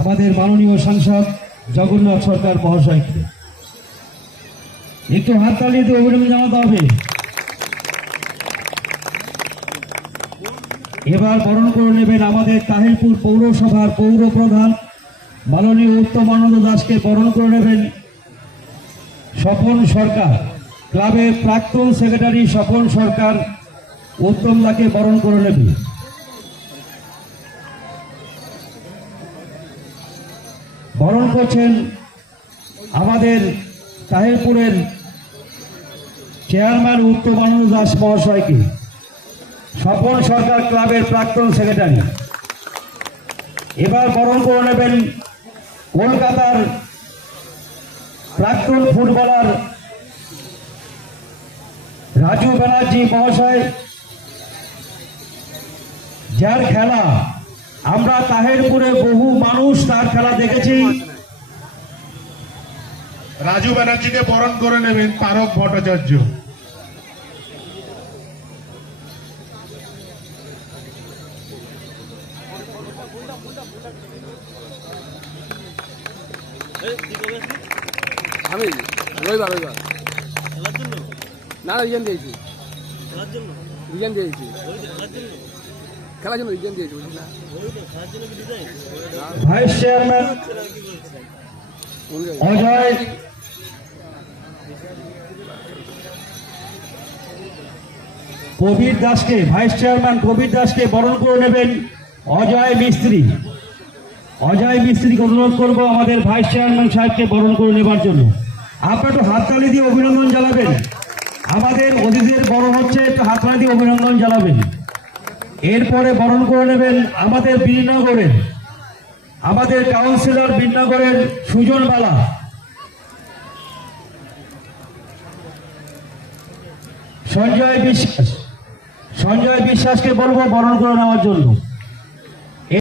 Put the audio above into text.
আমাদের মাননীয় সাংসদ জগন্নাথ সরকার মহাশয়কে একটু হাততালি দিয়ে অভিনন্দন জানাতে হবে। এবার বরণ করে নেবেন আমাদের তাহিরপুর পৌরসভার পৌর প্রধান মাননীয় উত্তমানন্দ দাসকে বরণ করে নেবেন স্বপন সরকার, ক্লাবের প্রাক্তন সেক্রেটারি স্বপন সরকার উত্তম দাকে বরণ করে নেবে। বরণ করছেন আমাদের তাহিরপুরের চেয়ারম্যান উত্তমানন্দ দাস মহাশয়কে, স্বপন সরকার ক্লাবের প্রাক্তন সেক্রেটারি। এবার বরণ করে নেবেন কলকাতার প্রাক্তন ফুটবলার রাজু ব্যানার্জি মহাশয়, যার খেলা আমরা তাহিরপুরে বহু মানুষ তার খেলা দেখেছি। রাজু ব্যানার্জিকে বরণ করে নেবেন তারক ভট্টাচার্য। আমি রবিবার না রিজাইন দিয়েছি, রিজাইন দিয়েছি খেলার জন্য, রিজাইন দিয়েছি বুঝলি না। ভাইস চেয়ারম্যান অজয় কবির দাসকে, ভাইস চেয়ারম্যান কবির দাসকে বরণ করে নেবেন অজয় মিস্ত্রি। অজয় মিস্ত্রিকে অনুরোধ করবো আমাদের ভাইস চেয়ারম্যান সাহেবকে বরণ করে নেবার জন্য। আপনারা একটু হাততালি দিয়ে অভিনন্দন জানাবেন। আমাদের অতিথিদের বরণ হচ্ছে, একটু হাততালি দিয়ে অভিনন্দন জানাবেন। এরপরে বরণ করে নেবেন আমাদের বীরনগরের, আমাদের কাউন্সিলর বীরনগরের সুজন বালা। সঞ্জয় বিশ্বাসকে বলবো বরণ করে নেওয়ার জন্য।